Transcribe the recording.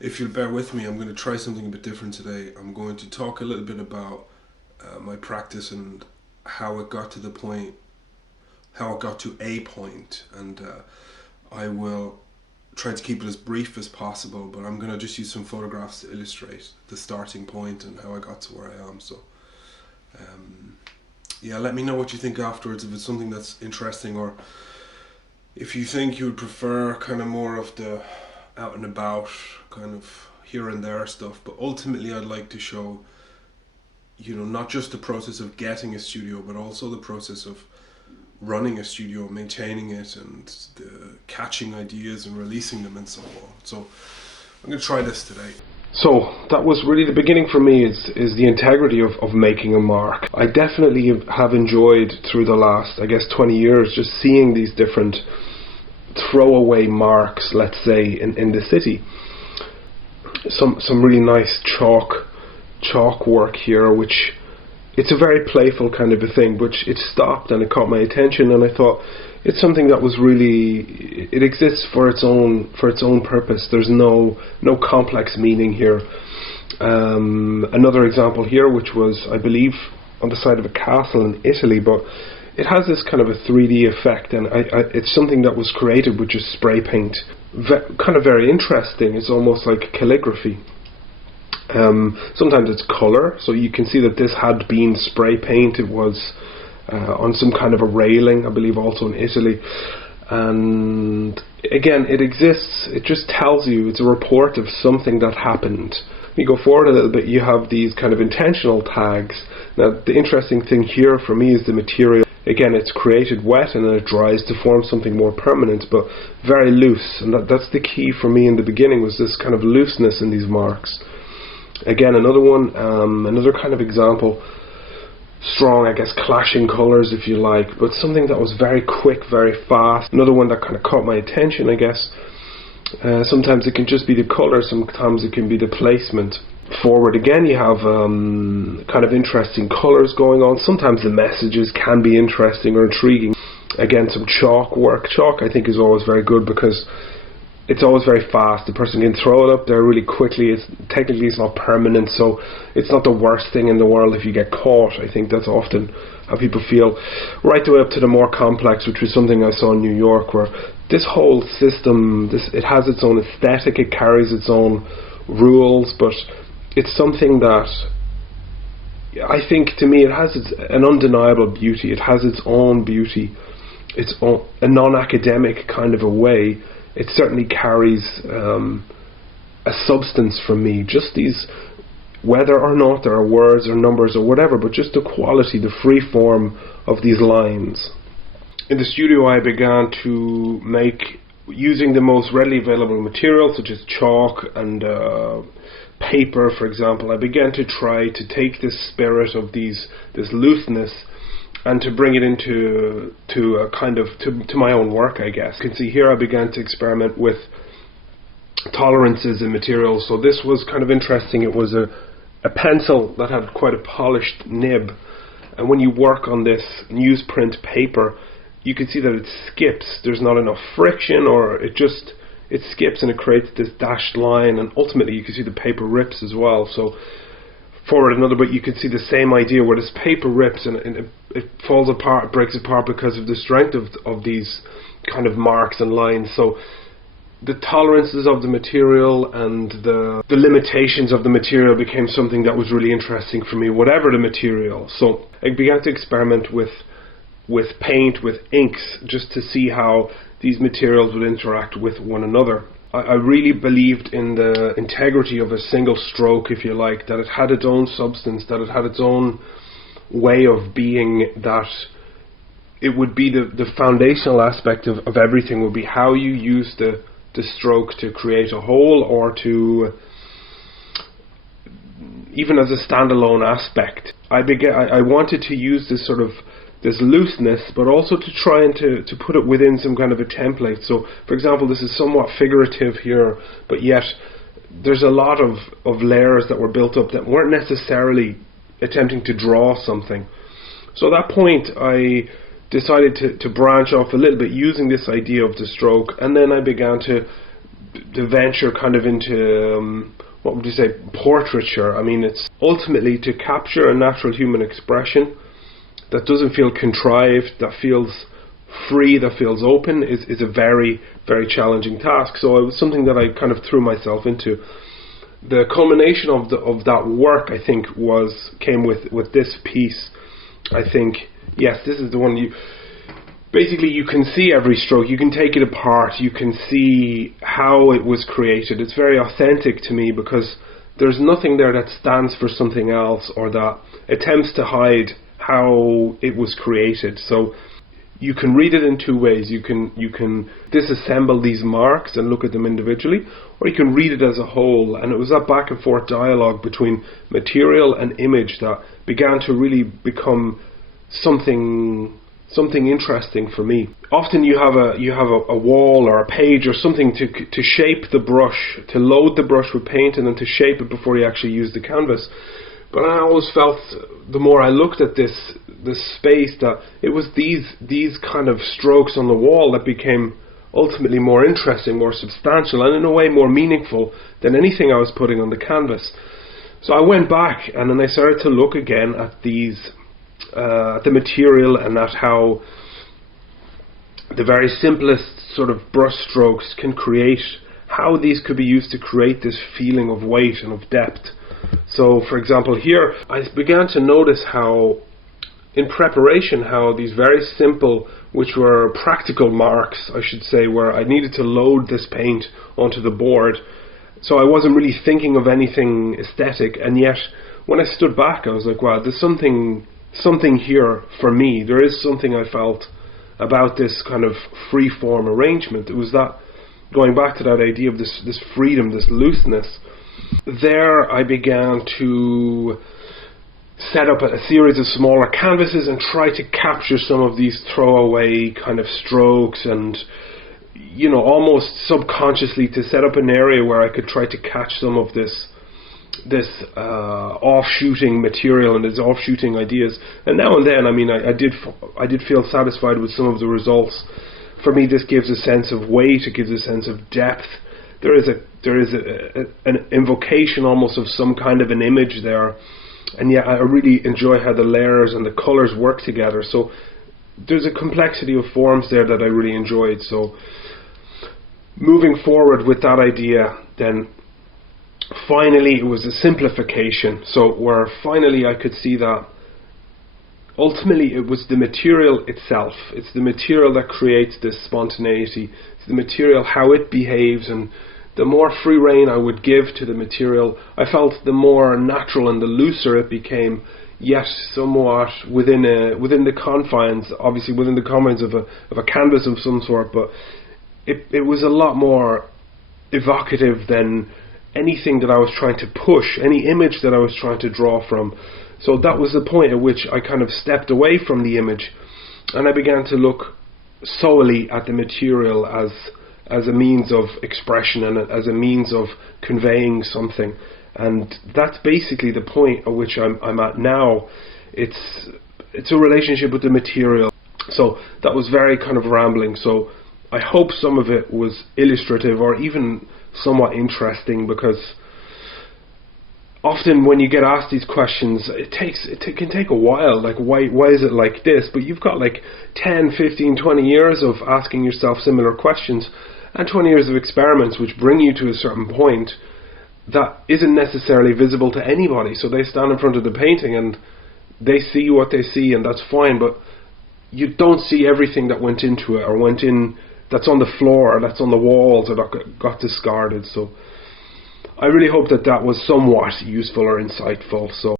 If you'll bear with me, I'm going to try something a bit different today. I'm going to talk a little bit about my practice and how it got to the point, how it got to a point, and I will try to keep it as brief as possible, but I'm going to just use some photographs to illustrate the starting point and how I got to where I am. So, yeah, let me know what you think afterwards, if it's something that's interesting, or if you think you would prefer kind of more of the out and about, kind of here and there stuff. But ultimately I'd like to show, not just the process of getting a studio, but also the process of running a studio, maintaining it, and catching ideas and releasing them and so on. So I'm going to try this today. So that was really the beginning for me, is the integrity of making a mark. I definitely have enjoyed through the last, 20 years, just seeing these different throwaway marks, let's say, in the city. Some really nice chalk work here, which it's a very playful kind of a thing, but it stopped and it caught my attention, and I thought it's something that was really, it exists for its own purpose. There's no complex meaning here. Another example here, which was, I believe, on the side of a castle in Italy, but it has this kind of a 3D effect, and it's something that was created with just spray paint. Kind of very interesting. It's almost like calligraphy. Sometimes it's colour, so you can see that this had been spray paint. It was on some kind of a railing, I believe, also in Italy. And again, it exists. It just tells you, it's a report of something that happened. You go forward a little bit, you have these kind of intentional tags. Now, the interesting thing here for me is the material. Again, it's created wet and then it dries to form something more permanent, but very loose. And that's the key for me in the beginning, was this kind of looseness in these marks. Again, another one, another kind of example, strong, clashing colours, if you like, but something that was very quick, very fast. Another one that kind of caught my attention, I guess. Sometimes it can just be the colour, sometimes it can be the placement. Forward again, you have kind of interesting colours going on. Sometimes the messages can be interesting or intriguing. Again, some chalk work. Chalk, I think, is always very good because it's always very fast. The person can throw it up there really quickly. Technically it's not permanent, so it's not the worst thing in the world if you get caught. I think that's often how people feel. Right the way up to the more complex, which was something I saw in New York, where this whole system, it has its own aesthetic, it carries its own rules, but it's something that I think, to me, it has an undeniable beauty. It has its own beauty. It's a non-academic kind of a way. It certainly carries a substance for me. Just these, whether or not there are words or numbers or whatever, but just the quality, the free form of these lines. In the studio, I began to make, using the most readily available materials, such as chalk and paper, for example. I began to try to take this spirit of this looseness and to bring it into a kind of to my own work, I guess. You can see here I began to experiment with tolerances in materials. So this was kind of interesting. It was a pencil that had quite a polished nib, and when you work on this newsprint paper, you can see that it skips. There's not enough friction, or it skips and it creates this dashed line, and ultimately you can see the paper rips as well. So forward another bit, you can see the same idea where this paper rips and it falls apart, it breaks apart because of the strength of these kind of marks and lines. So the tolerances of the material and the limitations of the material became something that was really interesting for me, whatever the material. So I began to experiment with paint, with inks, just to see how these materials would interact with one another. I really believed in the integrity of a single stroke, if you like, that it had its own substance, that it had its own way of being, that it would be the foundational aspect of everything, would be how you use the stroke to create a whole, or to, even as a standalone aspect. I wanted to use this sort of this looseness, but also to try and to put it within some kind of a template. So, for example, this is somewhat figurative here, but yet there's a lot of layers that were built up that weren't necessarily attempting to draw something. So at that point, I decided to branch off a little bit using this idea of the stroke, and then I began to the venture kind of into what would you say, portraiture. I mean, it's ultimately to capture a natural human expression that doesn't feel contrived, that feels free, that feels open, is a very, very challenging task. So it was something that I kind of threw myself into. The culmination of that work, I think, came with this piece. I think, yes, this is the one. You can see every stroke, you can take it apart, you can see how it was created. It's very authentic to me because there's nothing there that stands for something else or that attempts to hide how it was created. So you can read it in two ways. You can disassemble these marks and look at them individually, or you can read it as a whole. And it was that back and forth dialogue between material and image that began to really become something interesting for me. Often you have a wall or a page or something to shape the brush, to load the brush with paint and then to shape it before you actually use the canvas. But I always felt, the more I looked at this space, that it was these kind of strokes on the wall that became ultimately more interesting, more substantial, and in a way more meaningful than anything I was putting on the canvas. So I went back and then I started to look again at the material and at how the very simplest sort of brush strokes can create, how these could be used to create this feeling of weight and of depth. So for example here, I began to notice how in preparation, how these very simple, which were practical marks, I should say, where I needed to load this paint onto the board, so I wasn't really thinking of anything aesthetic, and yet when I stood back I was like, wow, there's something here for me. There is something I felt about this kind of free form arrangement. It was that, going back to that idea of this freedom, this looseness. There I began to set up a series of smaller canvases and try to capture some of these throwaway kind of strokes, and almost subconsciously to set up an area where I could try to catch some of this off-shooting material and its off-shooting ideas. And now and then, I mean, I did feel satisfied with some of the results. For me, this gives a sense of weight, it gives a sense of depth. There is an invocation almost of some kind of an image there, and yet I really enjoy how the layers and the colours work together. So there's a complexity of forms there that I really enjoyed. So moving forward with that idea, then finally it was a simplification. So where finally I could see that ultimately it was the material itself. It's the material that creates this spontaneity. It's the material, how it behaves, and the more free rein I would give to the material, I felt the more natural and the looser it became, yet somewhat within the confines, obviously within the confines of a canvas of some sort, but it was a lot more evocative than anything that I was trying to push, any image that I was trying to draw from. So that was the point at which I kind of stepped away from the image and I began to look solely at the material as a means of expression and as a means of conveying something. And that's basically the point at which I'm at now. It's a relationship with the material. So that was very kind of rambling. So I hope some of it was illustrative or even somewhat interesting, because often when you get asked these questions, it can take a while, like why is it like this? But you've got like 10, 15, 20 years of asking yourself similar questions and 20 years of experiments which bring you to a certain point that isn't necessarily visible to anybody. So they stand in front of the painting and they see what they see, and that's fine, but you don't see everything that went into it, or went in, that's on the floor, or that's on the walls, or that got discarded. So I really hope that was somewhat useful or insightful. So